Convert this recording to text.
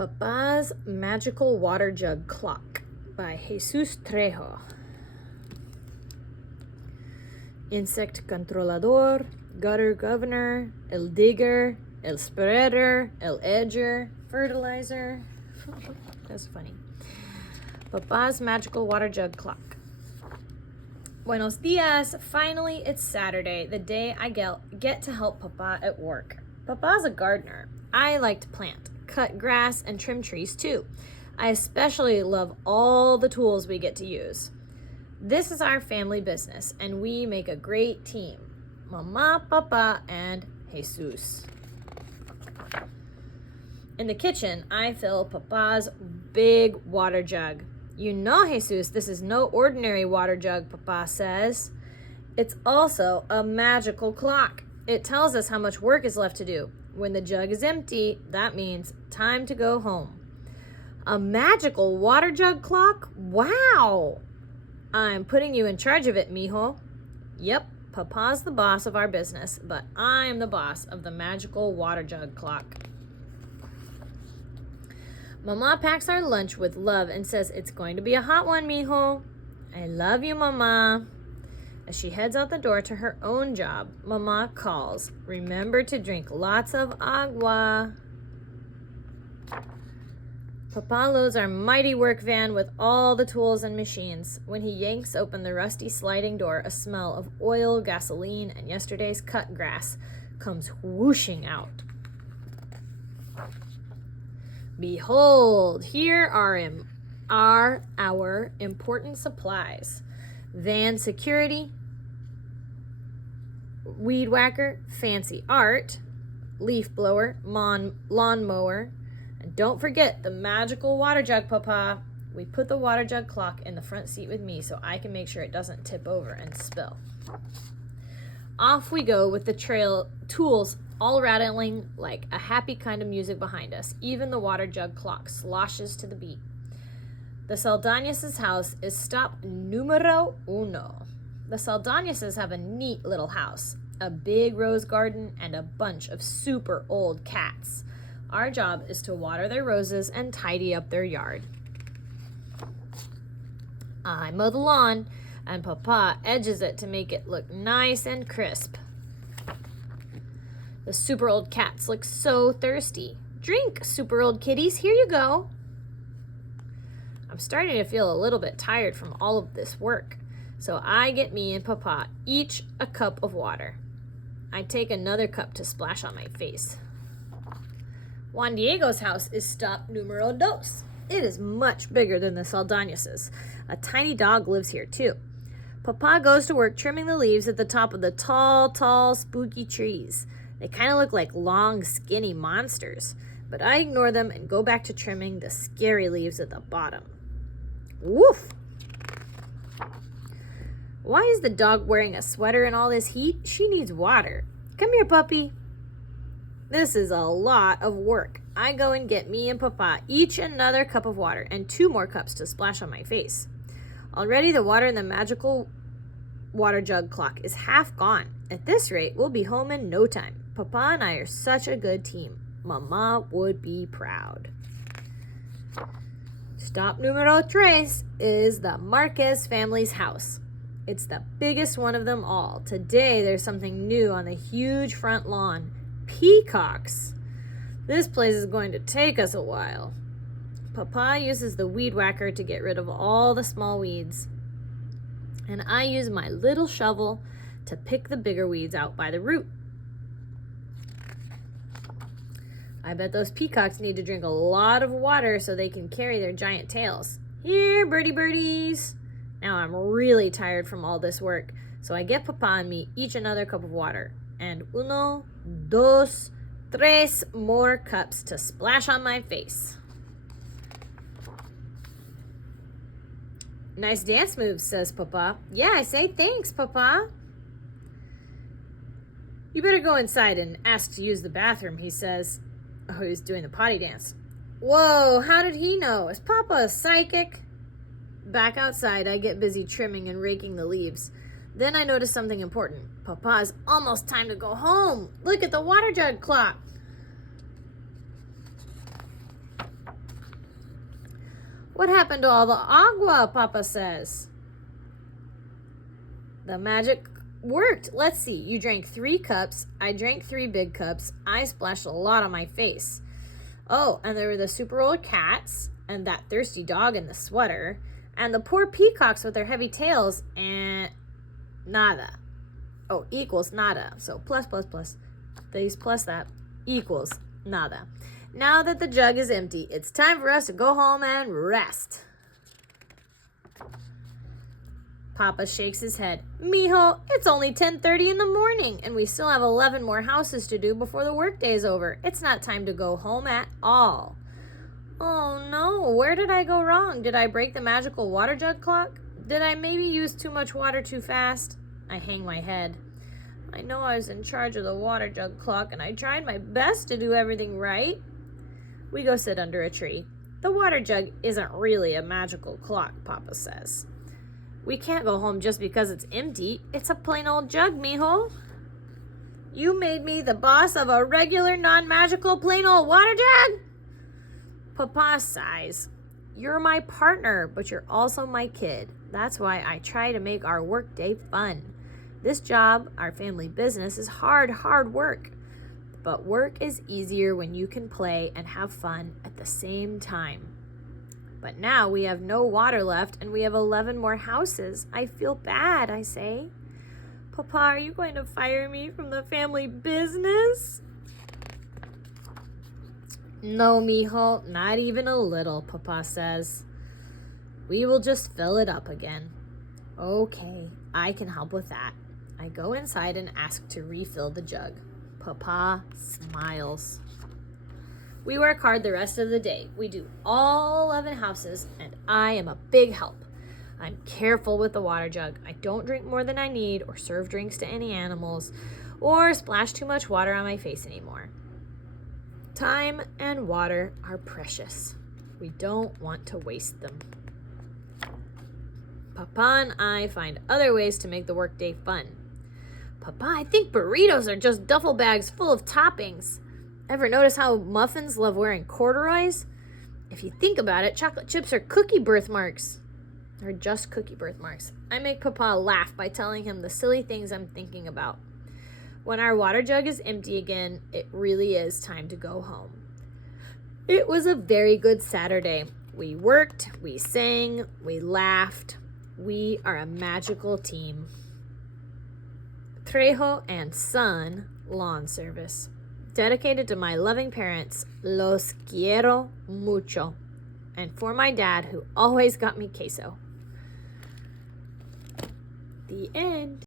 Papá's Magical Water-Jug Clock by Jesus Trejo. Insect controlador, gutter governor, el digger, el spreader, el edger, fertilizer. That's funny. Papá's Magical Water-Jug Clock. Buenos dias. Finally, it's Saturday, the day I get to help Papá at work. Papá's a gardener. I like to plant, cut grass, and trim trees too. I especially love all the tools we get to use. This is our family business, and we make a great team. Mama, Papá, and Jesus. In the kitchen, I fill Papá's big water jug. You know, Jesus, this is no ordinary water jug, Papá says. It's also a magical clock. It tells us how much work is left to do. When the jug is empty, that means time to go home. A magical water jug clock? Wow! I'm putting you in charge of it, mijo. Yep, Papá's the boss of our business, but I'm the boss of the magical water jug clock. Mama packs our lunch with love and says it's going to be a hot one, mijo. I love you, Mama. As she heads out the door to her own job, Mama calls, remember to drink lots of agua. Papá loads our mighty work van with all the tools and machines. When he yanks open the rusty sliding door, a smell of oil, gasoline, and yesterday's cut grass comes whooshing out. Behold, here are our important supplies. Van security, weed whacker, fancy art, leaf blower, lawn mower, and don't forget the magical water jug, Papá. We put the water jug clock in the front seat with me so I can make sure it doesn't tip over and spill. Off we go with the trail tools all rattling like a happy kind of music behind us. Even the water jug clock sloshes to the beat. The Saldañas' house is stop numero uno. The Saldañas have a neat little house, a big rose garden, and a bunch of super old cats. Our job is to water their roses and tidy up their yard. I mow the lawn, and Papá edges it to make it look nice and crisp. The super old cats look so thirsty. Drink, super old kitties, here you go. I'm starting to feel a little bit tired from all of this work, so I get me and Papá each a cup of water. I take another cup to splash on my face. Juan Diego's house is stop numero dos. It is much bigger than the Saldañas'. A tiny dog lives here too. Papá goes to work trimming the leaves at the top of the tall, spooky trees. They kind of look like long, skinny monsters, but I ignore them and go back to trimming the scary leaves at the bottom. Woof! Why is the dog wearing a sweater in all this heat? She needs water. Come here, puppy. This is a lot of work. I go and get me and Papá each another cup of water and 2 more cups to splash on my face. Already the water in the magical water jug clock is half gone. At this rate, we'll be home in no time. Papá and I are such a good team. Mama would be proud. Stop numero tres is the Marquez family's house. It's the biggest one of them all. Today, there's something new on the huge front lawn. Peacocks. This place is going to take us a while. Papá uses the weed whacker to get rid of all the small weeds. And I use my little shovel to pick the bigger weeds out by the root. I bet those peacocks need to drink a lot of water so they can carry their giant tails. Here, birdies. Now I'm really tired from all this work, so I get Papá and me each another cup of water. And 1, 2, 3 more cups to splash on my face. Nice dance moves, says Papá. Yeah, I say thanks, Papá. You better go inside and ask to use the bathroom, he says. Oh, he's doing the potty dance. Whoa, how did he know? Is Papa a psychic? Back outside, I get busy trimming and raking the leaves. Then I notice something important. Papá, it's almost time to go home. Look at the water jug clock. What happened to all the agua, Papa says. The magic worked. Let's see. You drank 3 cups. I drank 3 big cups. I splashed a lot on my face. Oh, and there were the super old cats, and that thirsty dog in the sweater, and the poor peacocks with their heavy tails, and nada. Oh, equals nada. So plus. These plus that equals nada. Now that the jug is empty, it's time for us to go home and rest. Papa shakes his head. Mijo, it's only 10:30 in the morning, and we still have 11 more houses to do before the workday is over. It's not time to go home at all. Oh no, where did I go wrong? Did I break the magical water jug clock? Did I maybe use too much water too fast? I hang my head. I know I was in charge of the water jug clock, and I tried my best to do everything right. We go sit under a tree. The water jug isn't really a magical clock, Papa says. We can't go home just because it's empty. It's a plain old jug, mijo. You made me the boss of a regular, non-magical, plain old water jug? Papa sighs. You're my partner, but you're also my kid. That's why I try to make our workday fun. This job, our family business, is hard work. But work is easier when you can play and have fun at the same time. But now we have no water left and we have 11 more houses. I feel bad, I say. Papa, are you going to fire me from the family business? No, mijo, not even a little, Papa says. We will just fill it up again. Okay, I can help with that. I go inside and ask to refill the jug. Papa smiles. We work hard the rest of the day. We do all 11 houses, and I am a big help. I'm careful with the water jug. I don't drink more than I need or serve drinks to any animals or splash too much water on my face anymore. Time and water are precious. We don't want to waste them. Papa and I find other ways to make the workday fun. Papa, I think burritos are just duffel bags full of toppings. Ever notice how muffins love wearing corduroys? If you think about it, chocolate chips are cookie birthmarks. They're just cookie birthmarks. I make Papa laugh by telling him the silly things I'm thinking about. When our water jug is empty again, it really is time to go home. It was a very good Saturday. We worked, we sang, we laughed. We are a magical team. Trejo and Son Lawn Service. Dedicated to my loving parents, los quiero mucho. And for my dad, who always got me queso. The end.